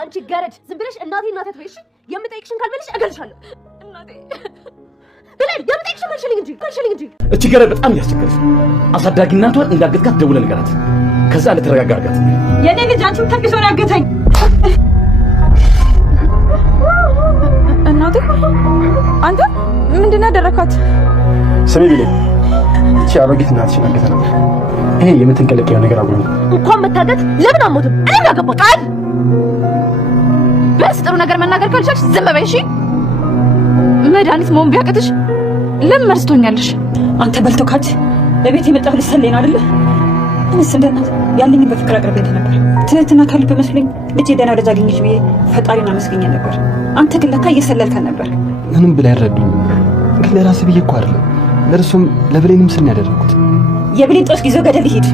አንቺ ገረድ ዝም ብለሽ እናቴ ትበይሽ። የምጠይቅሽን ካልመለሽ እገልሻለሁ። እናቴ ብለን የምጠይቅሽን መልሽልኝ እንጂ እቺ ገረድ በጣም እያስቸገረች አሳዳጊ እናቷን እንዳገትካት ደውለህ ንገራት። ከዛ ለተረጋጋ አድርጋት። የኔ ልጅ አንቺ ተንግሶ ነው ያገተኝ። እናቴ አንተ ምንድን ነው ያደረካት? ስሚ ቢለኝ እቺ አሮጊት እናትሽን አገተ ነበር። ይሄ የምትንቀለቀለው ነገር አጉል እንኳን መታገት ለምን አሞትም? እኔ ያገባው ቃል በስ ጥሩ ነገር መናገር ካልቻልሽ ዝም በይ እሺ። መድኃኒት መሆን ቢያቅትሽ ለምን መርስቶኛለሽ? አንተ በልቶ ካድ ለቤት የመጣው ልሰለኝ ነው አይደለ? እኔስ እንደናት ያለኝ በፍቅር አቅርቤልህ ነበር። ትህትና ካልብ መስሎኝ ልጄ ደህና ወዳጅ አገኘች ብዬ ፈጣሪን አመስግኜ ነበር። አንተ ግን ለካ እየሰለልከን ነበር። ምንም ብላ ያረዱኝ ግን ለራስህ ብዬ እኮ አይደለም ለእርሱም ለብሌንም ስን ያደረኩት። የብሌን ጦስ ጊዜው ገደል ይሄድ።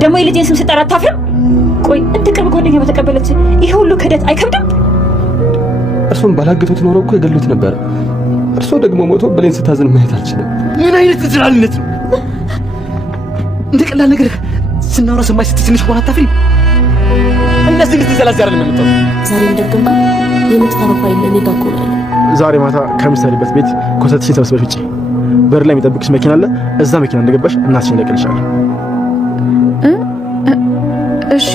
ደግሞ የልጄን ስም ስጠራ አታፍርም? ቆይ እንደ ቅርብ ጓደኛ በተቀበለች ይሄ ሁሉ ክህደት አይከብድም? እርሱን ባላገቱት ኖሮ እኮ የገሉት ነበር። እርሱ ደግሞ ሞቶ ብሌን ስታዝን ማየት አልችልም። ምን አይነት ዝራልነት ነው? እንደ ቀላል ነገር ስናወራ ሰማይ ስትይ ትንሽ እንኳን አታፍሪም? እንደዚህ ልትዘላዝ አይደለም የመጣው። ዛሬም ደግሞ የምትፈራው ፋይል ለኔ ጋር ቆለ። ዛሬ ማታ ከምትሰሪበት ቤት ኮተትሽን ሰብስበሽ ውጪ። በር ላይ የሚጠብቅሽ መኪና አለ። እዛ መኪና እንደገባሽ እናትሽን እለቅልሻለሁ። እሺ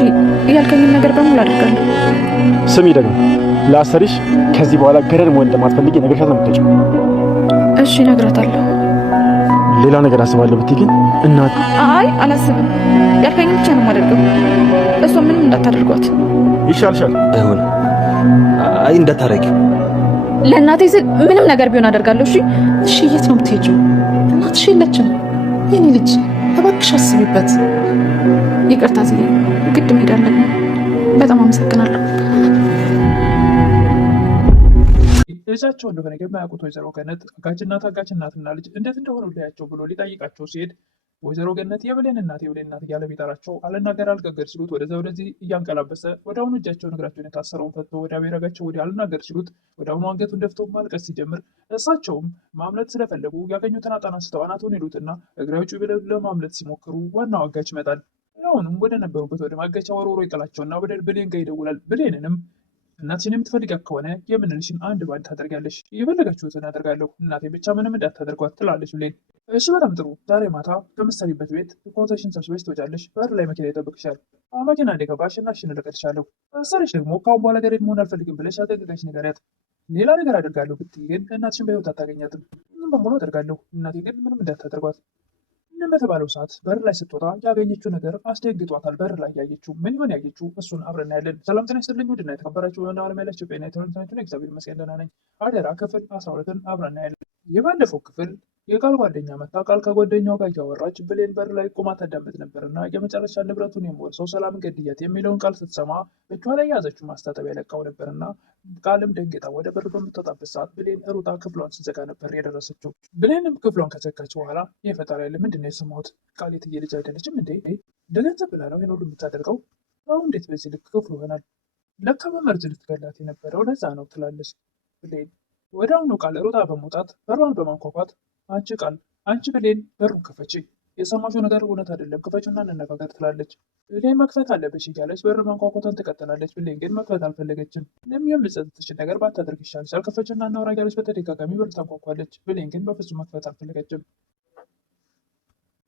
ያልከኝን ነገር በሙሉ አድርጋለሁ። ስሚ ደግሞ ለአሰሪሽ ከዚህ በኋላ ገረድ መሆን እንደማትፈልጊ ነገርሻት ነው የምትወጪው። እሺ እነግራታለሁ። ሌላ ነገር አስባለሁ ብትይ ግን እናት አይ አላስብም። ያልከኝን ብቻ ነው የማደርገው። እሷ ምንም እንዳታደርጓት ይሻልሻል። አይሆን አይ እንዳታረጊው። ለእናቴ ስል ምንም ነገር ቢሆን አደርጋለሁ። እሺ እሺ የት ነው የምትሄጂው? እናትሽ የለችም። የኔ ልጅ እባክሽ አስቢበት። ይቅርታ ዝዬ ግድ መሄድ አለብኝ። በጣም አመሰግናለሁ። ልጃቸው እንደሆነ የማያውቁት ወይዘሮ ገነት አጋችና ታጋች እናትና ልጅ እንዴት እንደሆኑ ሊያቸው ብሎ ሊጠይቃቸው ሲሄድ ወይዘሮ ገነት የብሌን እናት እያለ ቢጠራቸው አልናገር አልገገር ሲሉት ወደዛ ወደዚህ እያንቀላበሰ ወደ አሁኑ እጃቸውን እግራቸውን የታሰረውን ፈቶ ወደ አቤረጋቸው ወደ አልናገር ሲሉት ወደ አሁኑ አንገቱን ደፍቶ ማልቀስ ሲጀምር እሳቸውም ማምለጥ ስለፈለጉ ያገኙትን አጣና ስተው አናቱን ይሉትና እግሬ አውጪ ብለው ለማምለጥ ሲሞክሩ ዋናው አጋች ይመጣል። አሁንም ወደ ነበሩበት ወደ ማገቻ ወርውሮ ይጥላቸውና ወደ ብሌን ጋር ይደውላል። ብሌንንም እናትሽን የምትፈልጋት ከሆነ የምንልሽን አንድ ባንድ ታደርጋለሽ፣ የፈለጋችሁትን አደርጋለሁ፣ እናቴ ብቻ ምንም እንዳታደርጓት ትላለች ብሌን። እሺ በጣም ጥሩ፣ ዛሬ ማታ ከምትሰሪበት ቤት ኮተሽን ሰብስበሽ ትወጫለሽ። በር ላይ መኪና ይጠብቅሻል። መኪና እንደገባሽ እናትሽን እለቅልሻለሁ። አሰሪሽ ደግሞ ከአሁን በኋላ ገረድ መሆን አልፈልግም ብለሽ አጠንቅቀሽ ንገሪያት። ሌላ ነገር አደርጋለሁ ብትይ ግን እናትሽን በህይወት አታገኛትም። ምንም በሙሉ አደርጋለሁ፣ እናቴ ግን ምንም እንዳታደርጓት። ምንም በተባለው ሰዓት በር ላይ ስትወጣ ያገኘችው ነገር አስደንግጧታል። በር ላይ ያየችው ምን ይሆን ያየችው? እሱን አብረን ያለን። ሰላም ጤና ይስጥልኝ ውድና የተከበራችሁ ወንድ ዓለም ያላችሁ ጤና የተወንታችሁ እግዚአብሔር ይመስገን ደህና ነኝ። አደራ ክፍል 12ን አብረን ያለን። የባለፈው ክፍል የቃል ጓደኛ መታ ቃል ከጓደኛው ጋር እያወራች ብሌን በር ላይ ቆማ ታዳምጥ ነበርና የመጨረሻ ንብረቱን የምወርሰው ሰላምን ገድያት የሚለውን ቃል ስትሰማ እጇ ላይ የያዘችው ማስታጠቢያ ለቃው ነበርና ቃልም ደንግጣ ወደ በር በምትወጣበት ሰዓት ብሌን ሩጣ ክፍሏን ስትዘጋ ነበር የደረሰችው። ብሌንም ክፍሏን ከዘጋች በኋላ የፈጣሪ ያለ ምንድን ነው የሰማሁት? ቃል የትዬ ልጅ አይደለችም እንዴ? እንደገንዘብ ብላ ነው ይሄን ሁሉ የምታደርገው? አሁን እንዴት በዚህ ልክ ክፍሉ ይሆናል? ለካ በመርዝ ልትገላት የነበረው ለዛ ነው ትላለች ብሌን። ወደ አሁኑ ቃል ሩጣ በመውጣት በሯን በማንኳኳት አንቺ ብሌን በሩን ክፈቺ፣ የሰማሽው ነገር እውነት አይደለም፣ ክፈችና እንነጋገር ትላለች። ብሌን መክፈት አለብሽ እያለች በር ማንኳኳቷን ትቀጥላለች። ብሌን ግን መክፈት አልፈለገችም። የምትጸጽትሽን ነገር ባታደርግ ይሻልሻል፣ ክፈችና እናውራ እያለች በተደጋጋሚ በር ታንኳኳለች። ብሌን ግን በፍጹም መክፈት አልፈለገችም።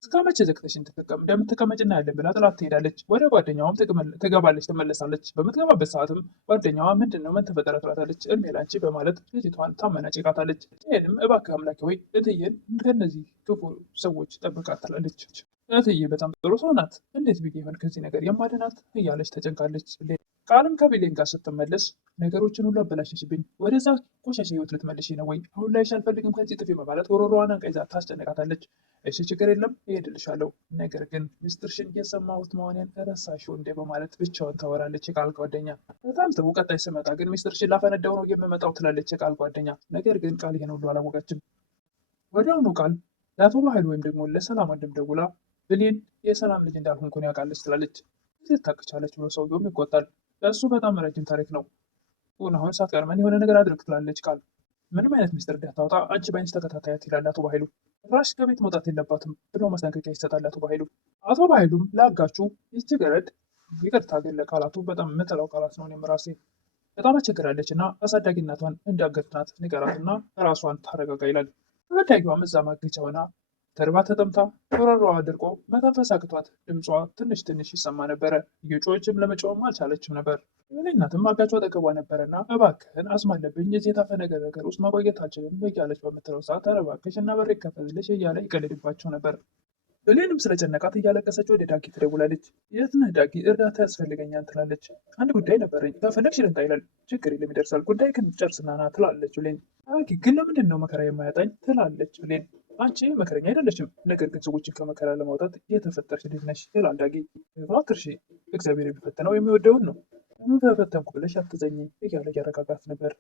እስከ መቼ ዘግተሽ እንደምትቀመጭ እናያለን ብላ ጥላት ትሄዳለች። ወደ ጓደኛዋም ትገባለች፣ ትመለሳለች። በምትገባበት ሰዓትም ጓደኛዋ ምንድን ነው ምን ተፈጠረ ትላታለች። እድሜ ላንቺ በማለት ልጅቷን ታመናጭቃታለች። ይህንም እባክህ አምላኬ ሆይ እትዬን ከእነዚህ ክፉ ሰዎች ጠብቃት ትላለች። እትዬ በጣም ጥሩ ሰው ናት፣ እንዴት ብዬ ይሆን ከዚህ ነገር የማድናት እያለች ተጨንቃለች። ቃልም ከብሌን ጋር ስትመለስ ነገሮችን ሁሉ አበላሸሽብኝ፣ ወደዛ ቆሻሻ ህይወት ልትመልሽ ነው ወይ? አሁን ላይ አልፈልግም ከዚህ ጥፊ በማለት ወሮሯዋን አንቃ ይዛ ታስጨነቃታለች። እሺ ችግር የለም እሄድልሻለሁ፣ ነገር ግን ሚስጥርሽን የሰማሁት መሆኔን ረሳሽው እንዴ? በማለት ብቻውን ታወራለች የቃል ጓደኛ። በጣም ጥሩ፣ ቀጣይ ስመጣ ግን ሚስጥርሽን ላፈነዳው ነው የምመጣው ትላለች የቃል ጓደኛ። ነገር ግን ቃል ይሄን ሁሉ አላወቀችም። ወዲያውኑ ቃል ለአቶ ባህል ወይም ደግሞ ለሰላም ወንድም ደውላ ብሌን የሰላም ልጅ እንዳልሆንኩን ያውቃለች ትላለች። ልታቅቻለች ብሎ ሰውየውም ይቆጣል። እሱ በጣም ረጅም ታሪክ ነው፣ አሁን ሳትቀድመን የሆነ ነገር አድርግ ትላለች ቃል። ምንም አይነት ሚስጥር እንዳታወጣ አንቺ በአይንሽ ተከታታያት ይላል አቶ ባህሉ። ራሽ ከቤት መውጣት የለባትም ብሎ ማስጠንቀቂያ ይሰጣል አቶ ባህሉ። አቶ ባህሉም ለአጋቹ ይቺ ገረድ ይቅርታ ግን ለቃላቱ በጣም የምጠላው ቃላት ነው እኔም ራሴ በጣም አስቸግራለች እና አሳዳጊ እናቷን እንዳገትናት ንገራትና ራሷን ታረጋጋ ይላል። ታዳጊዋም እዛ ማገቻ ሆና ተርባ ተጠምታ ጉሮሮዋ አድርቆ መተንፈስ አቅቷት ድምጿ ትንሽ ትንሽ ይሰማ ነበረ። እየጮኸችም ለመጮህም አልቻለችም ነበር። እናትም አጋቿ አጠገቧ ነበረና እባክህን አስማለብኝ የዚህ የታፈነ ነገር ውስጥ መቆየት አልችልም እያለች በምትለው ሰዓት ኧረ እባክሽ እና በር ይከፈልልሽ እያለ ይቀልድባቸው ነበር። ብሌንም ስለጨነቃት እያለቀሰች ወደ ዳጊ ትደውላለች። የት ነህ ዳጊ? እርዳታ ያስፈልገኛል ትላለች። አንድ ጉዳይ ነበረኝ ከፈለግሽ ልምጣ ይላል። ችግር የለም ይደርሳል፣ ጉዳይ ጨርስና ና ትላለች ብሌን። ዳጊ ግን ለምንድን ነው መከራ የማያጣኝ ትላለች ብሌን። አንቺ መከረኛ አይደለችም፣ ነገር ግን ሰዎችን ከመከራ ለማውጣት የተፈጠርሽ ልጅ ነሽ ይላል ዳጊ። እባክሽ እግዚአብሔር የሚፈትነው የሚወደውን ነው፣ ተፈተንኩ ብለሽ አትዘኝ እያለ እያረጋጋት ነበር።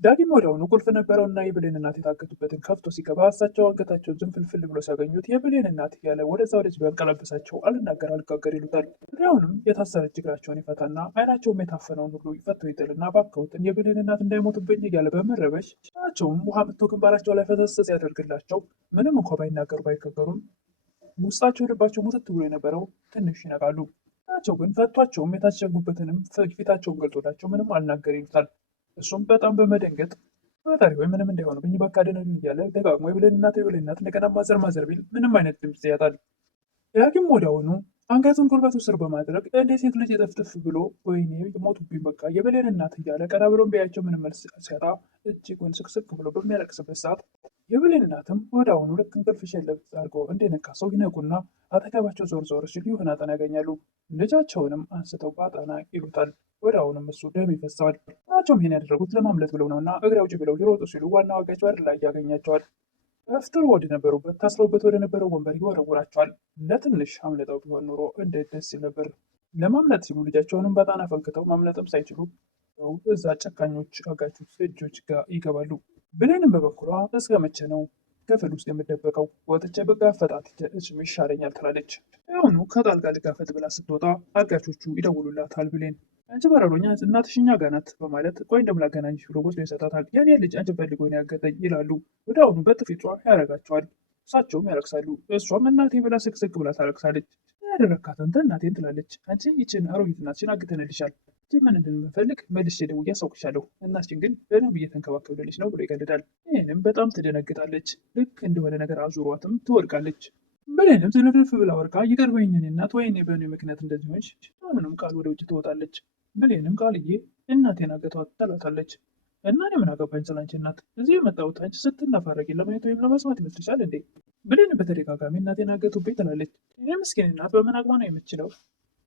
ዳጊም ወዲያውኑ ቁልፍ ነበረውና የብሌን እናት የታገቱበትን ከፍቶ ሲገባ እሳቸው አንገታቸውን ዝንፍልፍል ብሎ ሲያገኙት የብሌን እናት እያለ ወደዛ ወደዚህ ቢያንቀላብሳቸው አልናገር አልጋገር ይሉታል። ወዲያውኑም የታሰረች እግራቸውን ይፈታና አይናቸውም የታፈነውን ሁሉ ይፈቶ ይጥልና ባከውትን የብሌን እናት እንዳይሞቱብኝ እያለ በመረበሽ ናቸውም ውሃ ምቶ ግንባራቸው ላይ ፈሰስ ያደርግላቸው። ምንም እንኳ ባይናገሩ ባይከገሩም ውስጣቸው ልባቸው ሙትት ብሎ የነበረው ትንሽ ይነቃሉ። ናቸው ግን ፈቷቸውም የታሸጉበትንም ፊታቸውን ገልጦላቸው ምንም አልናገር ይሉታል። እሱም በጣም በመደንገጥ ፈጣሪ ወይ ምንም እንዳይሆንብኝ በቃ ደህና እያለ ደጋግሞ የብሌን እናት እንደገና ማዘር ቢል ምንም አይነት ድምፅ ያጣል። ዳጊም ወዲያውኑ አንገቱን ጉልበቱ ስር በማድረግ እንደ ሴት ልጅ የጠፍጥፍ ብሎ ወይኔ ሞቱብኝ በቃ የብሌን እናት እያለ ቀና ብሎም ቢያቸው ምንም መልስ ሲያጣ እጅጉን ስቅስቅ ብሎ በሚያለቅስበት ሰዓት የብሌን እናትም ወዲያውኑ ልክ እንቅልፍ ሸለብ አድርገው እንደነካ ሰው ይነቁና አጠገባቸው ዞር ሲሉ ዮናታን ያገኛሉ። ልጃቸውንም አንስተው ባጣና ይሉታል። ወዲያውኑም እሱ ደም ይፈሰዋል። ናቸውም ይሄን ያደረጉት ለማምለጥ ብለው ነውና እግሬ አውጪ ብለው ሊሮጡ ሲሉ ዋናው አጋጭ በር ላይ ያገኛቸዋል። ገፍትሮ ወደ ነበሩበት ታስረውበት ወደ ነበረው ወንበር ይወረውራቸዋል። ለትንሽ አምልጠው ቢሆን ኖሮ እንዴት ደስ ይል ነበር። ለማምለጥ ሲሉ ልጃቸውንም በጣና ፈንክተው ማምለጥም ሳይችሉ እዛ ጨካኞች አጋቾች እጆች ጋር ይገባሉ። ብሌንም በበኩሏ እስከ መቼ ነው ክፍል ውስጥ የምደበቀው? ወጥቼ በጋፈጣት ይሻለኛል ትላለች። አሁኑ ከጣልቃ ልጋፈጥ ብላ ስትወጣ አጋቾቹ ይደውሉላታል። ብሌን አንቺ በረሮኛ እናትሽ እኛ ጋር ናት በማለት ቆይ እንደምላገናኝሽ ብሎ ወስዶ ይሰጣታል። የኔ ልጅ አንቺ ፈልጎ ነው ያገተኝ ይላሉ። ወደ አሁኑ በጥፊቷ ያረጋቸዋል። እሳቸውም ያለቅሳሉ። እሷም እናቴ ብላ ስቅስቅ ብላ ታለቅሳለች። ያደረካት አንተ እናቴን ትላለች። አንቺ ይችን አሮጊት እናትሽን አግተንልሻል። ምን እንደምፈልግ መልሼ ደውዬ አሳውቅሻለሁ። እናትሽን ግን በደንብ እየተንከባከብልሽ ነው ብሎ ይቀልዳል። ይህንም በጣም ትደነግጣለች። ልክ እንደሆነ ነገር አዙሯትም ትወድቃለች። ብሌንም ዝንፍልፍ ብላ ወርቃ ይቅርበኝ እናት፣ ወይኔ በእኔ ምክንያት እንደዚህ ሆንሽ። አሁንም ቃል ወደ ውጭ ትወጣለች። ብሌንም ቃልዬ እናቴን አገቷት ትላታለች። እና እኔ ምን አገባኝ ስላንቺ እናት? እዚህ የመጣሁት አንቺ ስትናፋረቂ ለማየት ወይም ለመስማት ይመስልሻል እንዴ? ብሌን በተደጋጋሚ እናቴን አገቱብኝ ትላለች። እኔ ምስኪን እናት በምን አቅማ ነው የምትችለው?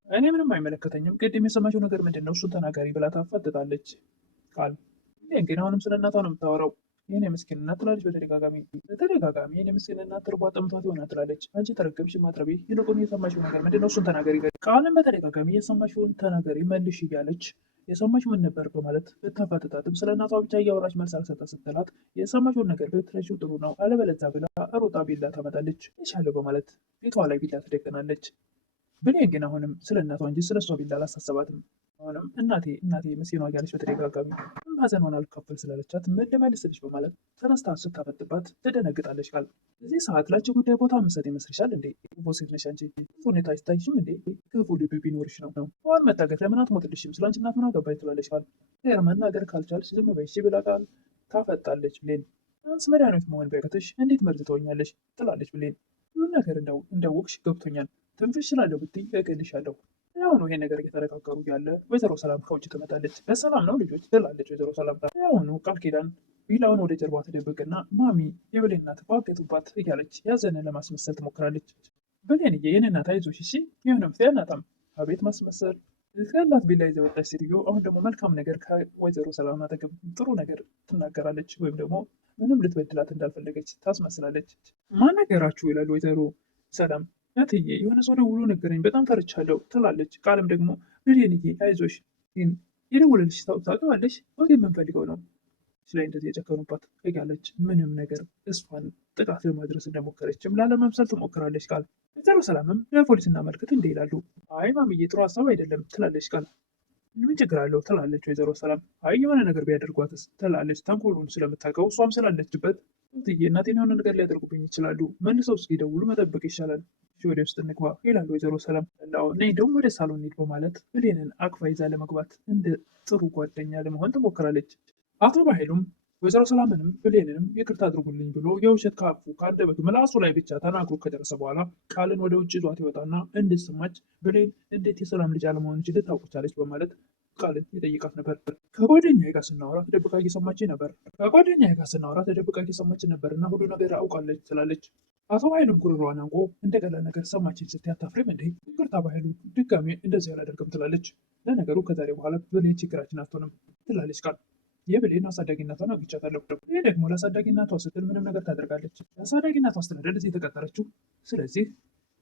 እኔ ምንም አይመለከተኝም። ቅድም የሰማሽው ነገር ምንድን ነው? እሱን ተናጋሪ ብላ ታፋጥጣለች። ቃል ግን አሁንም ስለ እናቷ ነው የምታወራው። ይህን የምስኪን እናት ትላለች በተደጋጋሚ ይህን የምስኪን እናት ትርቧ ጠምቷት ይሆናል ትላለች። አንቺ ተረገብሽ ማትረቤ፣ ይልቁን የሰማሽው ነገር ምንድን ነው? እሱን ተናገሪ። ቃልም በተደጋጋሚ የሰማሽውን ተናገሪ መልሽ እያለች የሰማሽ ምን ነበር በማለት ብታፋጥጣትም ስለ እናቷ ብቻ እያወራች መልስ አልሰጠ ስትላት የሰማሽውን ነገር ብትረሺው ጥሩ ነው አለበለዚያ ብላ ሮጣ ቢላ ታመጣለች። ይሻለው በማለት ፊቷ ላይ ቢላ ትደቅናለች። ብሌን ግን አሁንም ስለ እናቷ እንጂ ስለ እሷ ቢላ አላሳሰባትም። አሁንም እናቴ ምስኪኗ እያለች በተደጋጋሚ ሐዘኗን አልካፈል ስላለቻት ምን ልመልስልሽ በማለት ተነስታ ስታፈጥባት ትደነግጣለች። ቃል እዚህ ሰዓት ላንቺ ጉዳይ ቦታ መሰጥ ይመስልሻል እንዴ? ክፉ ሴት ነሽ አንቺ። ሁኔታ አይታይሽም እንዴ? ክፉ ልብ ቢኖርሽ ነው ዋን መታገት ለምን አትሞትልሽም? ስለ አንቺ እናት ምን አገባኝ ትላለች። ቃል መናገር ካልቻልሽ ዝም በይ ብላ ቃል ታፈጣለች። ብሌን አንስ መድኃኒት መሆን ቢያቅትሽ እንዴት መርዝ ትሆኛለሽ? ትላለች ብሌን። ሁሉን ነገር እንዳወቅሽ ገብቶኛል። ትንፍሽ ስላለው ብትይ እገልሻለሁ። ያሁኑ ይሄን ነገር እየተነጋገሩ ያለ ወይዘሮ ሰላም ከውጭ ትመጣለች። በሰላም ነው ልጆች ትላለች ወይዘሮ ሰላም። ያሁኑ ቃል ኪዳን ቢላውን ወደ ጀርባ ትደብቅና ማሚ የብሌን እናት ባገቱባት እያለች ያዘነ ለማስመሰል ትሞክራለች። ብሌንዬ የኔ እናት አይዞሽ እሺ፣ የሆነ መፍትሄ አናጣም። አቤት ማስመሰል። እስካላት ቢላ ይዘው ወጣች ሴትዮ። አሁን ደግሞ መልካም ነገር ከወይዘሮ ሰላም አጠገብ ጥሩ ነገር ትናገራለች፣ ወይም ደግሞ ምንም ልትበድላት እንዳልፈለገች ታስመስላለች። ማን ነገራችሁ ይላሉ ወይዘሮ ሰላም። እትዬ የሆነ ሰው ደውሎ ነገረኝ፣ በጣም ፈርቻለሁ ትላለች። ቃልም ደግሞ ብሌንዬ አይዞሽ፣ ግን የደወለልሽ ታውቂዋለሽ? ወደ የምንፈልገው ነው ላይ እንደዚህ የጨከኑባት እያለች ምንም ነገር እሷን ጥቃት ለማድረስ እንደሞከረችም ላለመምሰል ትሞክራለች። ቃል ወይዘሮ ሰላምም ለፖሊስ እናመልክት እንደ ይላሉ። አይ ማምዬ ጥሩ ሀሳብ አይደለም ትላለች ቃል። ምን ችግር አለው ትላለች ወይዘሮ ሰላም። አይ የሆነ ነገር ቢያደርጓትስ ትላለች። ተንኮሉን ስለምታውቀው እሷም ስላለችበት እትዬ እናቴን የሆነ ነገር ሊያደርጉብኝ ይችላሉ፣ መልሰው እስኪደውሉ መጠበቅ ይሻላል። ወደ ውስጥ እንግባ ይላሉ ወይዘሮ ሰላም። እኔ ደግሞ ወደ ሳሎን ሄድ በማለት ብሌንን አቅፋ ይዛ ለመግባት እንደ ጥሩ ጓደኛ ለመሆን ትሞክራለች። አቶ በኃይሉም ወይዘሮ ሰላምንም ብሌንንም ይቅርታ አድርጉልኝ ብሎ የውሸት ከአፉ ከአንደበቱ ምላሱ ላይ ብቻ ተናግሮ ከደረሰ በኋላ ቃልን ወደ ውጭ ይዟት ይወጣና እንድትሰማች ብሌን እንዴት የሰላም ልጅ አለመሆንች ልታውቅ ቻለች በማለት ቃልን የጠይቃት ነበር። ከጓደኛዬ ጋር ስናወራ ተደብቃ እየሰማች ነበር እና ሁሉ ነገር አውቃለች ትላለች። አቶ በኃይሉም ጉሮሯን አንቆ እንደገና ነገር ሰማችን ስትይ አታፍሪም እንዴ? ይቅርታ በኃይሉ ድጋሜ እንደዚህ አላደርግም ትላለች። ለነገሩ ከዛሬ በኋላ ብሌን ችግራችን አትሆንም ትላለች ቃል። የብሌን አሳዳጊነቷን አግኝቻታለሁ። ይህ ደግሞ ለአሳዳጊነቷ ስትል ምንም ነገር ታደርጋለች። ለአሳዳጊነቷ አስተዳደር እዚህ የተቀጠረችው። ስለዚህ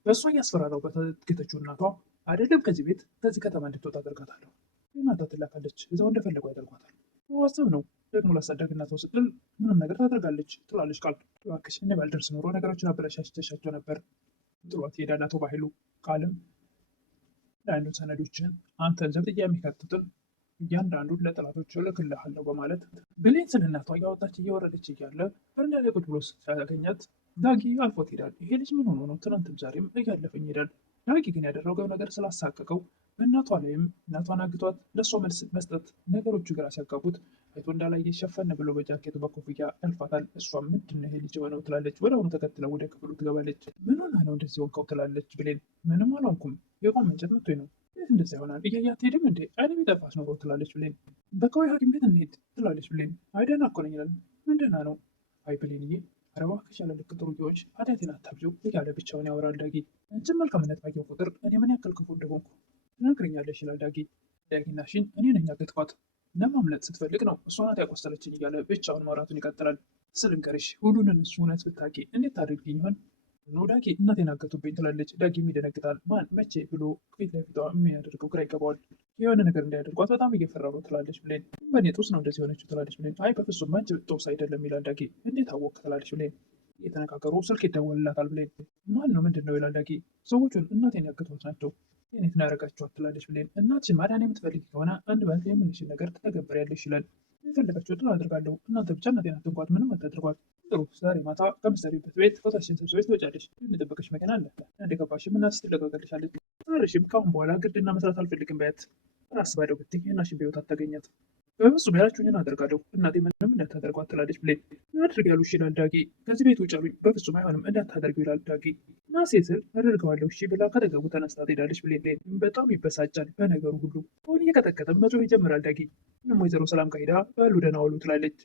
በእሷ እያስፈራራው በተገተችው እናቷ አይደለም ከዚህ ከተማ እንድትወጣ አደርጋታለሁ። እናቷ ትላካለች፣ እዛው እንደፈለጉ ያደርጓታል። ሀሳብ ነው ደግሞ ለአሳዳጊነቷ ስትል ምንም ነገር ታደርጋለች ትላለች ቃል። እባክሽ እኔ ባልደርስ ኖሮ ነገሮችን አበላሻሽተሻቸው ነበር ጥሏት ይሄዳል አቶ በኃይሉ። ቃልም ያሉት ሰነዶችን አንተን ዘብጥያ የሚከቱትን እያንዳንዱን ለጠላቶች እልክልሃለሁ በማለት ብሌን ስለ እናቷ እያወጣች እየወረደች እያለ በረንዳ ላይ ቁጭ ብሎ ሲያገኛት ዳጊ አልፎት ሄዳል። ይሄ ልጅ ምን ሆኖ ነው ትናንትም ዛሬም እያለፈኝ ሄዳል። ዳጊ ግን ያደረገው ነገር ስላሳቀቀው በእናቷ ላይም እናቷን አግቷት ለእሷ መልስ መስጠት ነገሮቹ ግራ ሲያጋቡት አይቶ እንዳላየ ሸፈን ብሎ በጃኬቱ በኮፍያ ያልፋታል። እሷም ምንድን ነው ይሄ ልጅ የሆነው ትላለች። ወደ አሁኑ ተከትለው ወደ ክፍሉ ትገባለች። ምን ሆና ነው እንደዚህ ወንቀው ትላለች ብሌን። ምንም አልሆንኩም የቆመ እንጨት መቶኝ ነው። የት እንደዚያ ይሆናል እያያት ሄድም እንዴ አይነ ቢጠፋስ ኖሮ ትላለች ብሌን። በቃ ወይ ሐኪም ቤት እንሂድ ትላለች ብሌን። አይ ደህና እኮ ነኝ ይላል። ምንድን ነው? አይ ብሌንዬ ኧረ እባክሽ ያለ ልክ ጥሩ ጊዜዎች ኃጢአቴን አታብዢው እያለ ብቻውን ያወራል ዳጊ። አንቺን መልካምነት ባየው ቁጥር እኔ ምን ያክል ክፉ እንደሆንኩ ትነግረኛለሽ ይላል ዳጊ። ዳጊና ሽን እኔ ነኝ ያገትኳት ለማምለጥ ስትፈልግ ነው እሷ ናት ያቆሰለችኝ እያለ ብቻውን ማውራቱን ይቀጥላል። ስልንገርሽ ሁሉንን እሱ እውነት ብታውቂ እንዴት ታደርጊኝ ይሆን? ኖ ዳጊ እናቴን አገቱብኝ ትላለች። ዳጊም ይደነግጣል። ማን መቼ ብሎ ፊት ለፊቷ የሚያደርገው ግራ ይገባዋል። የሆነ ነገር እንዳያደርጓት በጣም እየፈራሁ ነው ትላለች ብሌን። በእኔ ጦስ ነው እንደዚህ ሆነችው ትላለች ብሌን። አይ በፍጹም አንቺ ጦስ አይደለም ይላል ዳጊ። እንዴት አወቅ ትላለች ብሌን። እየተነጋገሩ ስልክ ይደወልላታል ብሌን። ማን ነው ምንድን ነው ይላል ዳጊ። ሰዎቹን እናቴን ያገቷት ናቸው የኔት ነው ያደረጋችኋት ትላለች ብሌን። እናትሽን ማዳን የምትፈልጊ ከሆነ አንድ ባንድ የምንሽል ነገር ትተገብሪያለሽ ይላል። የፈለጋችሁትን አደርጋለሁ እናንተ ብቻ እናቴን አትንኳት፣ ምንም አታድርጓት። ጥሩ ዛሬ ማታ ከምትሰሪበት ቤት ፎቶሽን ሰብስበሽ ትወጫለሽ። የሚጠበቅሽ መኪና አለ። እንደገባሽም እናትሽ ትለቀቅልሻለች። ዛሬሽም ከአሁን በኋላ ግድና መስራት አልፈልግም በያት። ራስ ባደው ብትይ የእናትሽን በሕይወት አታገኛት። በፍጹም ያላችሁኝን አደርጋለሁ እናቴ ምንም እንዳታደርጓት ትላለች ብሌን። አድርግ ያሉሽ ይላል ዳጊ። ከዚህ ቤት ውጭ አሉኝ። በፍጹም አይሆንም እንዳታደርጊው ይላል ዳጊ። ናሴ ስል አደርገዋለሁ እሺ ብላ ከተገቡ ተነስታ ትሄዳለች ብሌን። በጣም ይበሳጫል በነገሩ ሁሉ። አሁን እየቀጠቀጠ መጮህ ይጀምራል ዳጊ። ምንም ወይዘሮ ሰላም ጋር ሄዳ በሉ ደህና ዋሉ ትላለች።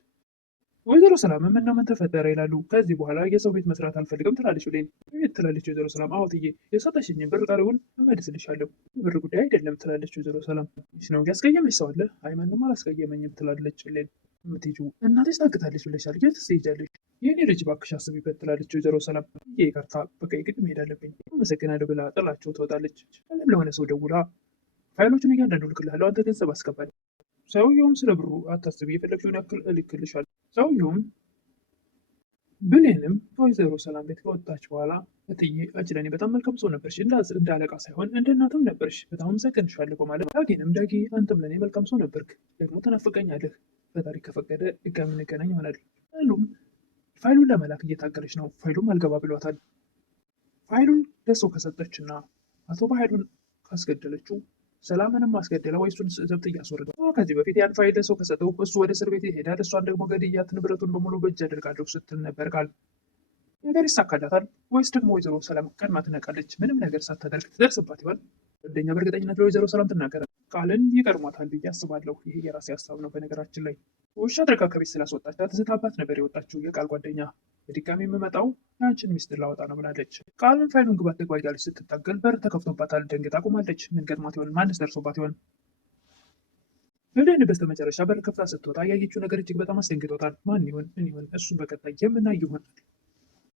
ወይዘሮ ሰላም ምን ነው ምን ተፈጠረ ይላሉ። ከዚህ በኋላ የሰው ቤት መስራት አልፈልግም ትላለች ብሌን። ቤት ትላለች ወይዘሮ ሰላም። አዎ እትዬ የሰጠሽኝን ብር ቀሪውን እመልስልሻለሁ። የብር ጉዳይ አይደለም ትላለች ወይዘሮ ሰላም። ይህ ነው ያስቀየመሽ ሰው አለ? አይ ማንም አላስቀየመኝም ትላለች ብሌን። የምትሄጂው እናትሽ ታግታለች ብለሻል፣ የት ትሄጃለሽ? የኔ ልጅ እባክሽ አስቢበት ትላለች ወይዘሮ ሰላም። ይቅርታ በቃ የግድ መሄድ አለብኝ አመሰግናለሁ ብላ ጥላቸው ትወጣለች። አለም ለሆነ ሰው ደውላ ፋይሎችን እያንዳንዱ ልክልሃለሁ አንተ ገንዘብ አስገባል። ሰውየውም ስለ ብሩ አታስቢ የፈለግሽውን ያክል እልክልሻለሁ። ሰውየውም ብሌንም ከወይዘሮ ሰላም ቤት ከወጣች በኋላ እትዬ አንቺ ለእኔ በጣም መልካም ሰው ነበርሽ፣ እንደ አለቃ ሳይሆን እንደ እናትም ነበርሽ፣ በጣም አመሰግንሻለሁ በማለት ዳጊንም ዳጊ አንተም ለእኔ መልካም ሰው ነበርክ፣ ደግሞ ትናፍቀኛለህ፣ ፈጣሪ ከፈቀደ ድጋሚ እንገናኝ ይሆናል። ሁሉም ፋይሉን ለመላክ እየታገለች ነው። ፋይሉም አልገባ ብሏታል። ፋይሉን ለሰው ከሰጠችና አቶ በኃይሉን ካስገደለችው ሰላምንም ማስገደላ ወይ እሱን ዘብጥ እያስወረደ ከዚህ በፊት ያን ፋይል ለሰው ከሰጠው እሱ ወደ እስር ቤት ይሄዳል። እሷን ደግሞ ገድያት ንብረቱን በሙሉ በእጅ አደርጋለሁ ስትል ነበር ቃል። ነገር ይሳካላታል ወይስ ደግሞ ወይዘሮ ሰላም ቀድማ ትነቃለች? ምንም ነገር ሳታደርግ ትደርስባት ይሆን? ጓደኛ በእርግጠኝነት ለወይዘሮ ሰላም ትናገራል። ቃልን ይቀድሟታል ብዬ አስባለሁ። ይሄ የራሴ ሀሳብ ነው። በነገራችን ላይ ውሻ አድርጋ ከቤት ስላስወጣች ትዝታባት ነበር የወጣችው የቃል ጓደኛ። በድጋሚ የምመጣው የአንችን ሚስጥር ላወጣ ነው ብላለች። ቃልን ፋይሉን ግባት ልግባ እያለች ስትታገል በር ተከፍቶባታል። ደንግጣ ቆማለች። ምን ገጥሟት ይሆን? ማንስ ደርሶባት ይሆን? ብሌን በስተመጨረሻ በር ከፍታ ስትወጣ ያየችው ነገር እጅግ በጣም አስደንግጦታል። ማን ይሆን? ምን ይሆን? እሱን በቀጣይ የምናይ ይሆናል።